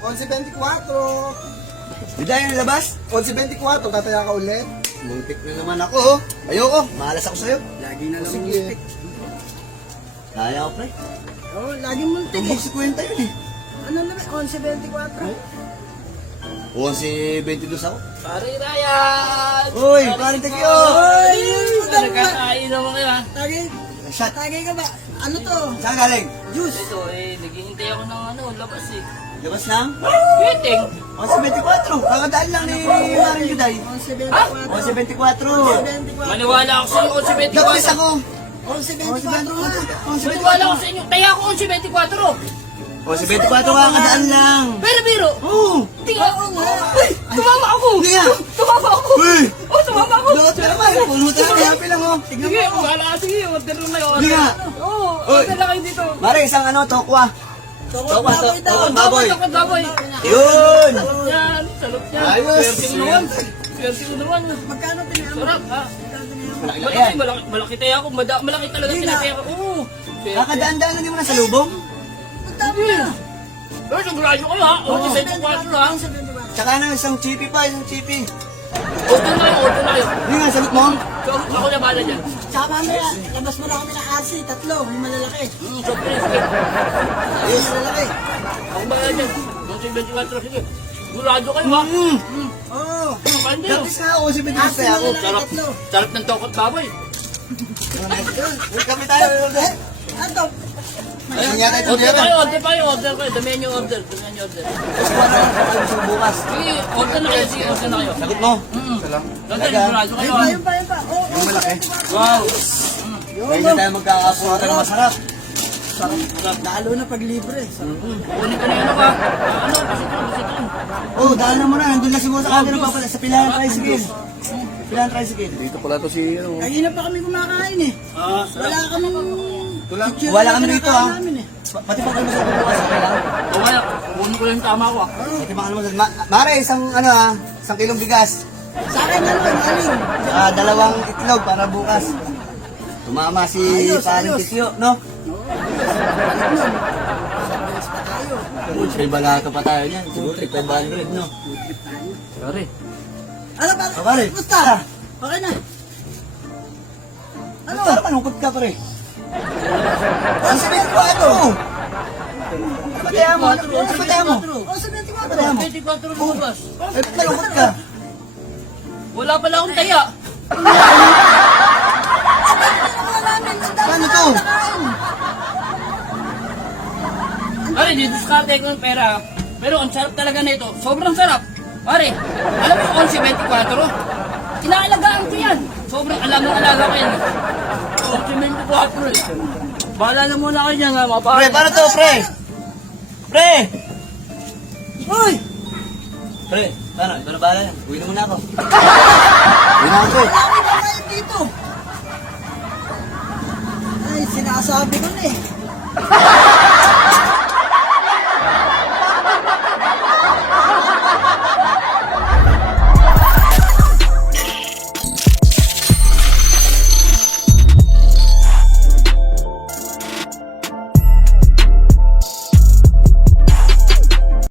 11.24. Di dahil nilabas? 11.24, tataya ka ulit. Muntik na naman ako, oh. Ayoko, malas ako sa'yo. Lagi na lang Sige. muntik. Kaya ako, pre. Oo, lagi muntik Tumbok eh. si kwenta yun eh. Ano naman? 11.24. Oo, si 22 ako. Pare Ryan! Uy, paring Tekyo! Oy! Nagkakain naman kayo ha? Tagay, Shot. tagay ka ba? Ano to? Saan galing? Juice. Ito naghihintay ako ng labas eh. Labas ng? Waiting! 11.24. Kakadaan lang ni Maring Juday. 11.24. 11.24. Maniwala ako sa inyo, Labas 11.24. ako. 11.24 nga. Maniwala ako sa inyo, kaya ako 11.24. 11.24 kakadaan lang. Pero biro, Oo. hindi nga. Uy, tumama ako! Hindi nga. Tumama ako! Uy! Oh, tumama ako! Lagot mo naman. Puno talaga. Happy lang, oh. Sige, wala ka. Sige, order na kayo. Hindi nga. Oo, Uy. order na kayo dito. Mare, isang tokwa. Tokot baboy daw. Tokot baboy. Takot baboy. Yun. Yan, salot yan. Ayos. Swerte ko naman. Swerte ko naman. Magkano pinayam? Sarap, ha? Malaki Malaki, yan. malaki tayo ako. Malaki talaga Hindi tinataya nga. ko. Oo. Swerte. Kakadaan-daan lang di mo na sa lubong. Ang dami na. Pero sigurado kayo ha. Oo, 11.24 ha. 11.24. Tsaka na, isang chippy pa, isang chippy. Order na kayo, order na kayo. Hindi nga, sagot mo. So, ako na bala dyan. Tsaka mamaya, labas mo na kami ng RC, tatlo, yung malalaki. So, please, sige. Ayos. Malalaki. Ako bala dyan. 11.24, sige. Sigurado kayo ha. Oo. Kapande yun. Practice nga ako, si Benito RC ako. malalaki, Sarap. tatlo. Sarap ng tokot baboy. Uy, kami tayo. Ano? Ayun yata ito Order meron. kayo, order kayo, order kayo. Damihan nyo order. Damihan nyo order. Kasi wala na ako bukas. Sige, order na kayo. Sige, order na kayo. Sagot mo. Order, sigurado kayo ha. Ayun pa, yun pa. Oo, Yung malaki. Wow. Ngayon na tayo magkakapunta ng masarap. Lalo na pag libre. Kunin ko na yun ka. Ano, kasi ito. Oh, daanan mo na. Nandun na siguro sa kanila papala. Sa pilahan tricycle. Pilahan tricycle. Dito pala to si... Kanina pa kami kumakain eh. Ah, Wala kaming... picture Wala na kami rito, kinakain ah. namin eh. Pati pa kayo sa bukas sa pilahan. o kaya, kunin ko lang yung tama ko ah. Pati pa kayo Mare, isang isang kilong bigas. Sa akin ano, aling. Dalawang itlog para bukas. Tumama si Ayos, paring ayos. Tikyo, no? Balik nun. Sabes pa tayo. May balato pa tayo niyan. Siguro 500, no? Sorry. Ano ba? Oh, pare. Kumusta? Okay na. Ano? Parang malungkot ka, pare. Ang sabihin ko, ano? Pataya mo, ano? Pataya mo. Oh, 74. Pataya mo. 24 lumabas. Eh, malungkot ka. Wala pala akong taya. Paano to? Pare, didiskarte ko ng pera. Pero ang sarap talaga na ito. Sobrang sarap. Pare, alam mo yung 11.24? Inaalagaan ko yan. Sobrang alam mo alaga ko yan. 11.24 eh. Bahala na muna kayo dyan ha, mga Pre, pare. paano to, pre? Pre! Uy! Pre, paano? Ito na bahala yan. Uwi na muna ako. Uwi na ako. Wala kami babayad dito. Ay, sinasabi ko na eh.